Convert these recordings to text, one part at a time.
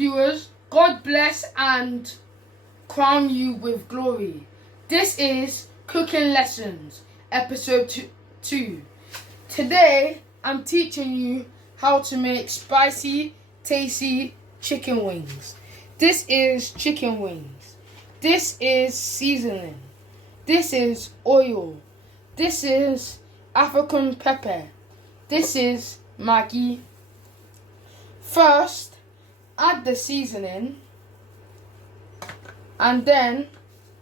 viewers, God bless and crown you with glory. This is Cooking Lessons, episode 2. Today, I'm teaching you how to make spicy, tasty chicken wings. This is chicken wings. This is seasoning. This is oil. This is African pepper. This is Maggi. First, add the seasoning and then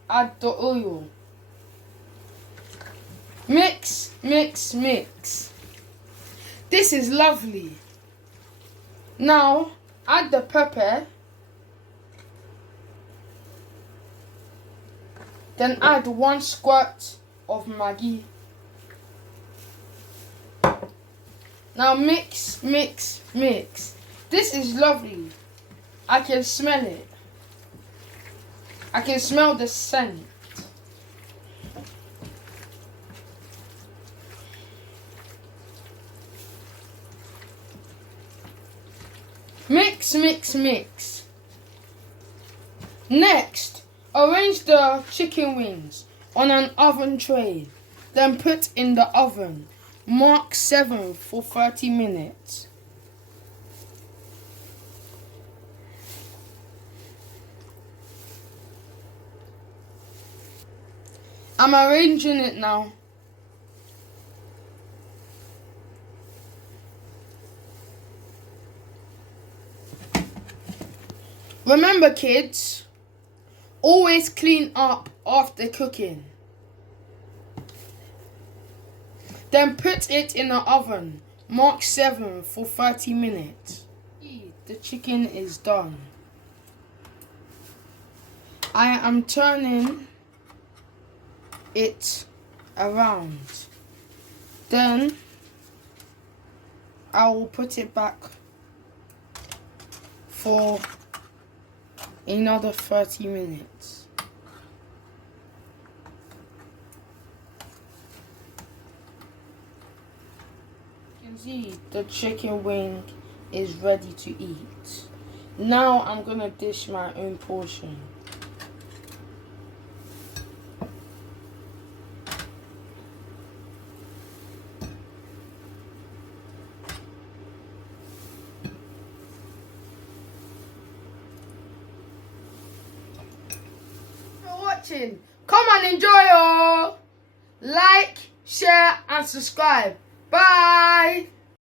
add the oil. Mix, mix, mix. This is lovely. Now, add the pepper. Then add 1 squirt of Maggi. Now mix, mix, mix. This is lovely. I can smell it. I can smell the scent. Mix, mix, mix. Next, arrange the chicken wings on an oven tray. Then put in the oven. Mark 7 for 30 minutes. I'm arranging it now. Remember, kids, always clean up after cooking. Then put it in the oven. Mark 7 for 30 minutes. The chicken is done. I am turning it around. Then I will put it back for another 30 minutes. You can see the chicken wing is ready to eat. Now I'm gonna dish my own portion. Watching. Come and enjoy all. Like, share and subscribe. Bye.